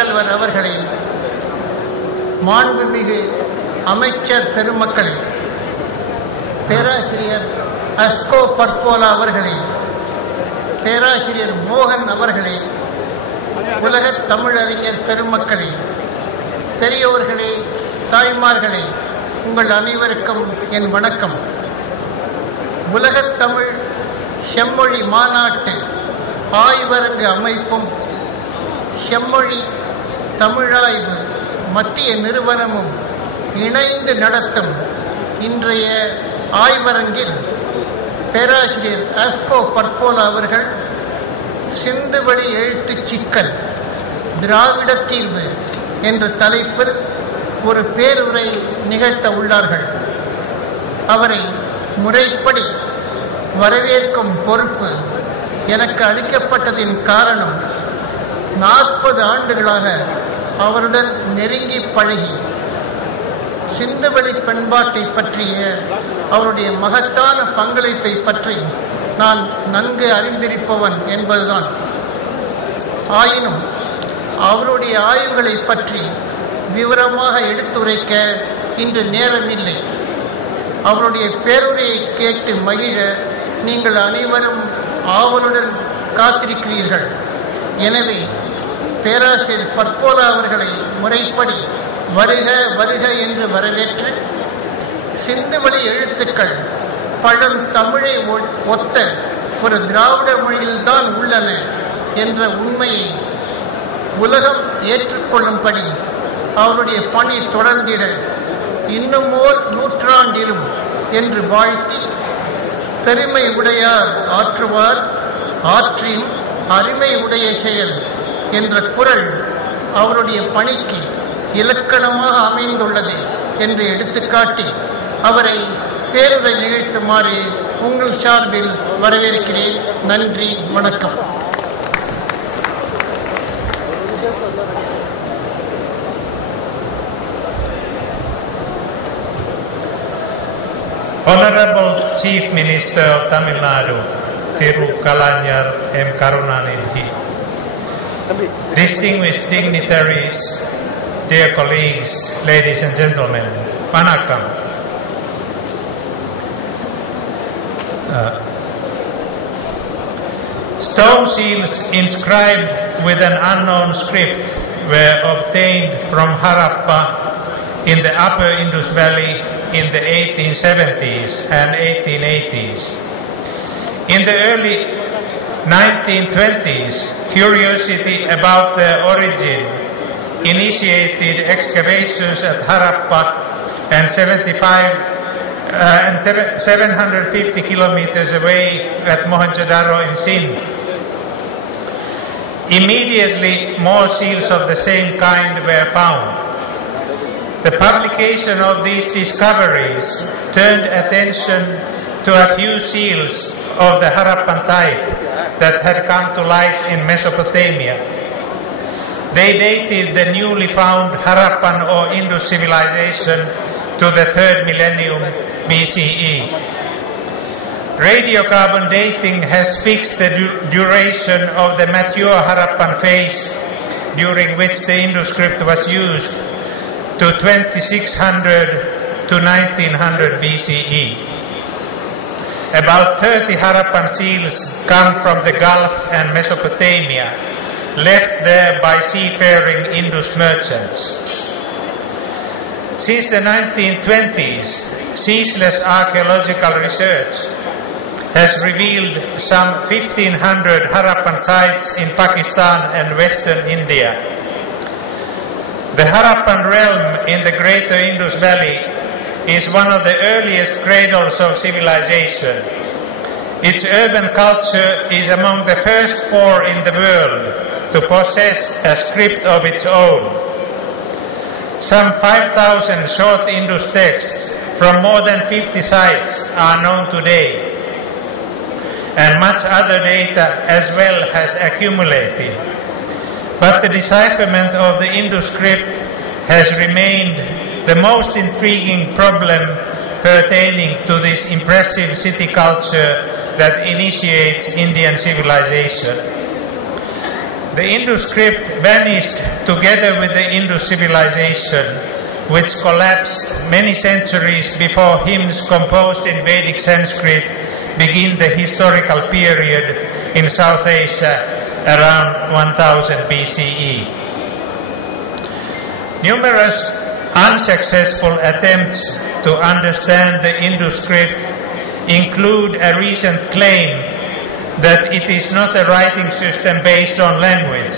முதல்வர் அவர்களை, மாண்புமிகு அமைச்சர் பெருமக்களை, பேராசிரியர் அஸ்கோ பர்போலா அவர்களை, பேராசிரியர் மோகன் அவர்களை, உலகத் தமிழறிஞர் பெருமக்களை, பெரியோர்களே, தாய்மார்களே, உங்கள் அனைவருக்கும் என் வணக்கம். உலகத் தமிழ் செம்மொழி மாநாட்டு ஆய்வரங்கு அமைப்பும் செம்மொழி தமிழாய்வு மத்திய நிறுவனமும் இணைந்து நடத்தும் இன்றைய ஆய்வரங்கில் பேராசிரியர் அஸ்கோ பர்போலா அவர்கள் சிந்துவெளி எழுத்துச் சிக்கல் திராவிட தீர்வு என்ற தலைப்பில் ஒரு பேருரை நிகழ்த்த உள்ளார்கள். அவரை முறைப்படி வரவேற்கும் பொறுப்பு எனக்கு அளிக்கப்பட்டதின் காரணம் 40 ஆண்டுகளாக அவருடன் நெருங்கி பழகி சிந்துவெளி பண்பாட்டை பற்றிய அவருடைய மகத்தான பங்களிப்பை பற்றி நான் நன்கு அறிந்திருப்பவன் என்பதுதான். ஆயினும் அவருடைய ஆய்வுகளை பற்றி விவரமாக எடுத்துரைக்க இன்று நேரமில்லை. அவருடைய பேருரையை கேட்டு மகிழ நீங்கள் அனைவரும் ஆவலுடன் காத்திருக்கிறீர்கள். எனவே பேராசிரியர் பர்போலா அவர்களை முறைப்படி வருக வருக என்று வரவேற்று, சிந்துவெளி எழுத்துக்கள் பழந்தமிழை ஒத்த ஒரு திராவிட மொழியில்தான் உள்ளன என்ற உண்மையை உலகம் ஏற்றுக்கொள்ளும்படி அவருடைய பணி தொடர்ந்திட இன்னும் ஓர் நூற்றாண்டிலும் என்று வாழ்த்தி, பெருமை உடையார் ஆற்றுவார் ஆற்றின் அருமை உடைய செயல் என்ற குரல் அவருடைய பணிக்கு இலக்கணமாக அமைந்துள்ளது என்று எடுத்துக்காட்டி அவரை பேருரை நிகழ்த்துமாறு உங்கள் சார்பில் வரவேற்கிறேன். நன்றி, வணக்கம். Honorable Chief Minister of Tamil Nadu, Thiru Kalaignar M. Karunanidhi, distinguished dignitaries, dear colleagues, ladies and gentlemen, Vanakkam. Stone seals inscribed with an unknown script were obtained from Harappa in the upper Indus Valley in the 1870s and 1880s. In the early 1920s, curiosity about their origin initiated excavations at Harappa and 750 kilometers away at Mohenjo-daro in Sindh. Immediately, more seals of the same kind were found. The publication of these discoveries turned attention to a few seals of the Harappan type that had come to light in Mesopotamia. They dated the newly found Harappan or Indus civilization to the 3rd millennium BCE. Radiocarbon dating has fixed the duration of the mature Harappan phase during which the Indus script was used to 2600 to 1900 BCE. About 30 Harappan seals come from the Gulf and Mesopotamia, left there by seafaring Indus merchants. Since the 1920s, ceaseless archaeological research has revealed some 1500 Harappan sites in Pakistan and western India. The Harappan realm in the greater Indus Valley is one of the earliest cradles of civilization. Its urban culture is among the first 4 in the world to possess a script of its own. Some 5,000 short Indus texts from more than 50 sites are known today, and much other data as well has accumulated. But the decipherment of the Indus script has remained the most intriguing problem pertaining to this impressive city culture that initiates Indian civilization. The Indus script vanished together with the Indus civilization, which collapsed many centuries before hymns composed in Vedic Sanskrit begin the historical period in South Asia around 1000 BCE. Numerous unsuccessful attempts to understand the Indus script include a recent claim that it is not a writing system based on language.